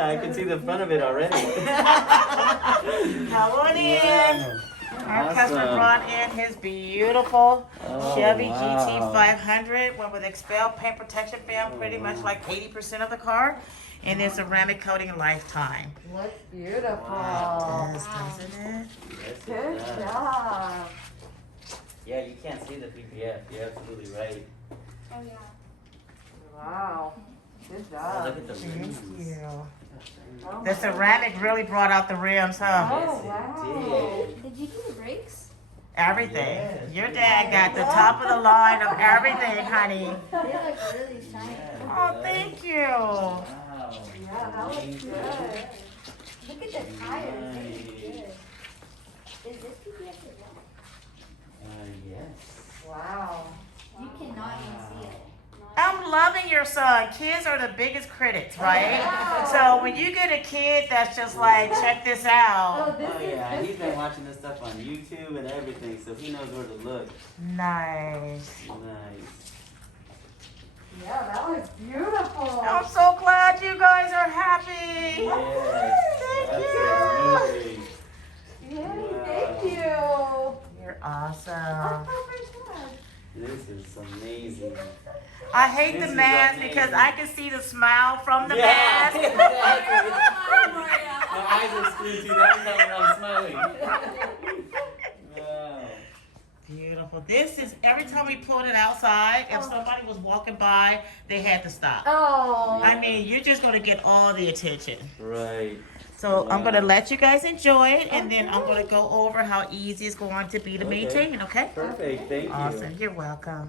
Yeah, I can see the front of it already. Come on in. Our customer brought in his beautiful Shelby GT500 one with expelled paint protection film, pretty much like 80% of the car, and then ceramic coating lifetime. Looks beautiful. Yes, doesn't it? Yes, it Good does. job. Yeah, you can't see the PPF. You're absolutely right. Oh yeah. Wow. Good Oh, job. look at the rims. Thank you. Oh The my ceramic really brought out the rims, huh? Oh, Yes, wow. it did. Did you do the brakes? Everything. Yes. Your dad got the top of the line of everything, honey. They look really shiny. Yeah, Oh, it does. thank you. Wow. Yeah, that looks Amazing. good. Look at the tires. They look Nice. good. Is this PPF or what? Yes. Wow. You cannot even see it. I'm loving your son. Kids are the biggest critics, right? So when you get a kid that's just like, check this Oh, out. this Oh is yeah, this he's been watching this stuff on YouTube and everything, so he knows where to look. Nice. Nice. Yeah, that looks beautiful. I'm so glad you guys are happy. Yes. Thank you. Yay, Wow. thank you. You're Oh awesome. my God. This is amazing. I hate This the is mask amazing. because I can see the smile from the Yeah, mask. exactly. My eyes are screwed too. Every time when I'm smiling. Wow. Beautiful. This is, every time we pulled it outside, if somebody was walking by, they had to stop. Oh. I mean, you're just going to get all the attention. Right. So I'm going to Wow. let you guys enjoy it, and then I'm going to go over how easy it's going to be to Okay. maintain, okay? Perfect. Thank you. Awesome. You're welcome.